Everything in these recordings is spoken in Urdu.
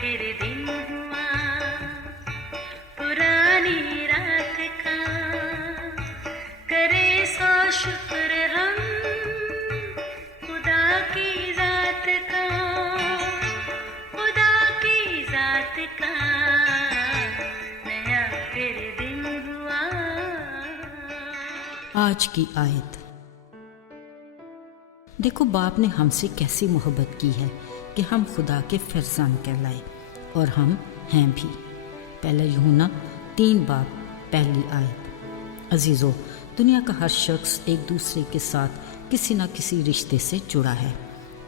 پھر دن ہوا پرانی رات کا، کرے سو شکر ہم خدا کی ذات کا، خدا کی ذات کا نیا پھر دن ہوا۔ آج کی آیت۔ دیکھو باپ نے ہم سے کیسی محبت کی ہے کہ ہم خدا کے فرزند کہلائے، اور ہم ہیں بھی۔ پہلا یوحنا 3 پہلی آیت۔ عزیزو، دنیا کا ہر شخص ایک دوسرے کے ساتھ کسی نہ کسی رشتے سے جڑا ہے۔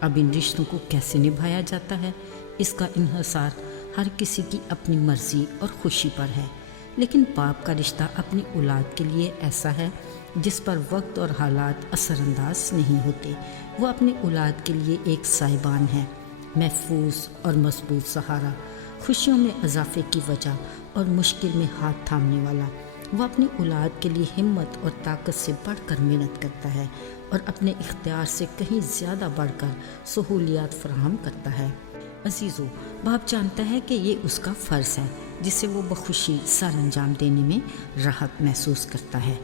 اب ان رشتوں کو کیسے نبھایا جاتا ہے، اس کا انحصار ہر کسی کی اپنی مرضی اور خوشی پر ہے، لیکن باپ کا رشتہ اپنی اولاد کے لیے ایسا ہے جس پر وقت اور حالات اثر انداز نہیں ہوتے۔ وہ اپنی اولاد کے لیے ایک سائبان ہے، محفوظ اور مضبوط سہارا، خوشیوں میں اضافے کی وجہ اور مشکل میں ہاتھ تھامنے والا۔ وہ اپنی اولاد کے لیے ہمت اور طاقت سے بڑھ کر محنت کرتا ہے اور اپنے اختیار سے کہیں زیادہ بڑھ کر سہولیات فراہم کرتا ہے۔ عزیزو، باپ جانتا ہے کہ یہ اس کا فرض ہے جسے وہ بخوشی سر انجام دینے میں راحت محسوس کرتا ہے۔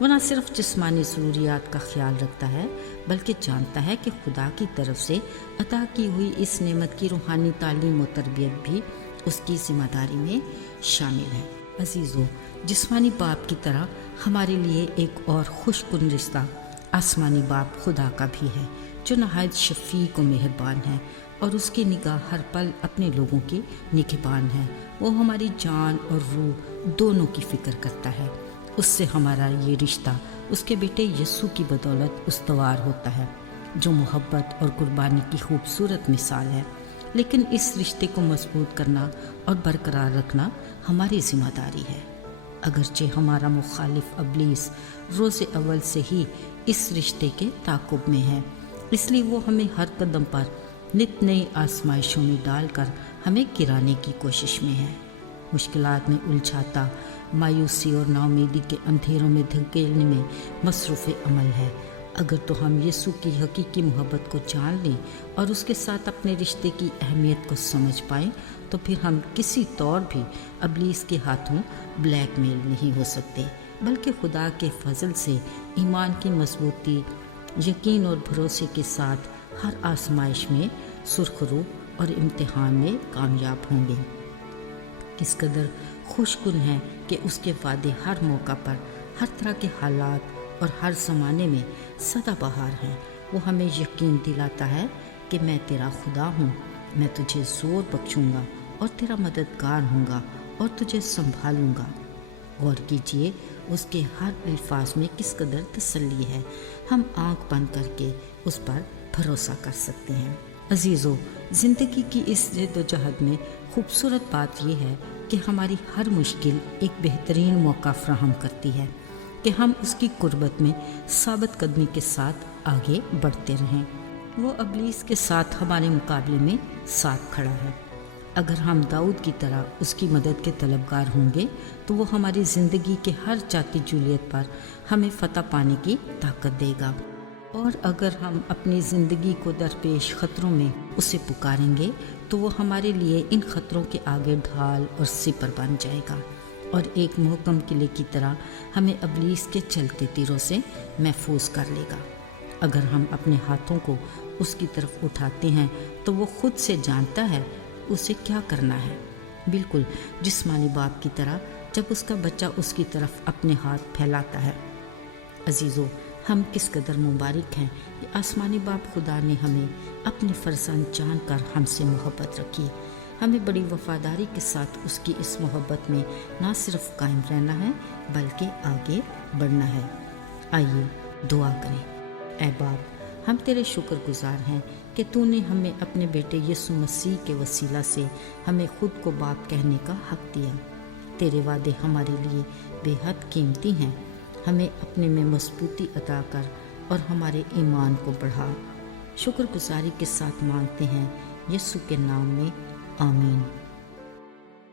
وہ نہ صرف جسمانی ضروریات کا خیال رکھتا ہے بلکہ جانتا ہے کہ خدا کی طرف سے عطا کی ہوئی اس نعمت کی روحانی تعلیم و تربیت بھی اس کی ذمہ داری میں شامل ہے۔ عزیزو، جسمانی باپ کی طرح ہمارے لیے ایک اور خوش کن رشتہ آسمانی باپ خدا کا بھی ہے، جو نہایت شفیق و مہربان ہے اور اس کی نگاہ ہر پل اپنے لوگوں کی نگہبان ہے۔ وہ ہماری جان اور روح دونوں کی فکر کرتا ہے۔ اس سے ہمارا یہ رشتہ اس کے بیٹے یسوع کی بدولت استوار ہوتا ہے، جو محبت اور قربانی کی خوبصورت مثال ہے۔ لیکن اس رشتے کو مضبوط کرنا اور برقرار رکھنا ہماری ذمہ داری ہے۔ اگرچہ ہمارا مخالف ابلیس روز اول سے ہی اس رشتے کے تعاقب میں ہے، اس لیے وہ ہمیں ہر قدم پر نت نئی آزمائشوں میں ڈال کر ہمیں گرانے کی کوشش میں ہے، مشکلات میں الجھاتا، مایوسی اور ناامیدی کے اندھیروں میں دھکیلنے میں مصروف عمل ہے۔ اگر تو ہم یسوع کی حقیقی محبت کو جان لیں اور اس کے ساتھ اپنے رشتے کی اہمیت کو سمجھ پائیں تو پھر ہم کسی طور بھی ابلیس کے ہاتھوں بلیک میل نہیں ہو سکتے، بلکہ خدا کے فضل سے ایمان کی مضبوطی، یقین اور بھروسے کے ساتھ ہر آزمائش میں سرخ رو اور امتحان میں کامیاب ہوں گے۔ کس قدر خوش کن ہے کہ اس کے وعدے ہر موقع پر، ہر طرح کے حالات اور ہر زمانے میں سدا بہار ہیں۔ وہ ہمیں یقین دلاتا ہے کہ میں تیرا خدا ہوں، میں تجھے زور بخشوں گا اور تیرا مددگار ہوں گا اور تجھے سنبھالوں گا۔ غور کیجئے اس کے ہر الفاظ میں کس قدر تسلی ہے۔ ہم آنکھ بند کر کے اس پر بھروسہ کر سکتے ہیں۔ عزیزو، زندگی کی اس جد و جہد میں خوبصورت بات یہ ہے کہ ہماری ہر مشکل ایک بہترین موقع فراہم کرتی ہے کہ ہم اس کی قربت میں ثابت قدمی کے ساتھ آگے بڑھتے رہیں۔ وہ ابلیس کے ساتھ ہمارے مقابلے میں ساتھ کھڑا ہے۔ اگر ہم داؤد کی طرح اس کی مدد کے طلبگار ہوں گے تو وہ ہماری زندگی کے ہر چاکی چولیت پر ہمیں فتح پانے کی طاقت دے گا، اور اگر ہم اپنی زندگی کو درپیش خطروں میں اسے پکاریں گے تو وہ ہمارے لیے ان خطروں کے آگے ڈھال اور سپر بن جائے گا، اور ایک محکم قلعے کی طرح ہمیں ابلیس کے چلتے تیروں سے محفوظ کر لے گا۔ اگر ہم اپنے ہاتھوں کو اس کی طرف اٹھاتے ہیں تو وہ خود سے جانتا ہے اسے کیا کرنا ہے، بالکل جسمانی باپ کی طرح جب اس کا بچہ اس کی طرف اپنے ہاتھ پھیلاتا ہے۔ عزیزو، ہم کس قدر مبارک ہیں کہ آسمانی باپ خدا نے ہمیں اپنے فرزند جان کر ہم سے محبت رکھی۔ ہمیں بڑی وفاداری کے ساتھ اس کی اس محبت میں نہ صرف قائم رہنا ہے بلکہ آگے بڑھنا ہے۔ آئیے دعا کریں۔ اے باپ، ہم تیرے شکر گزار ہیں کہ تو نے ہمیں اپنے بیٹے یسوع مسیح کے وسیلہ سے ہمیں خود کو باپ کہنے کا حق دیا۔ تیرے وعدے ہمارے لیے بے حد قیمتی ہیں۔ ہمیں اپنے میں مضبوطی عطا کر اور ہمارے ایمان کو بڑھا۔ شکر گزاری کے ساتھ مانگتے ہیں یسوع کے نام میں، آمین۔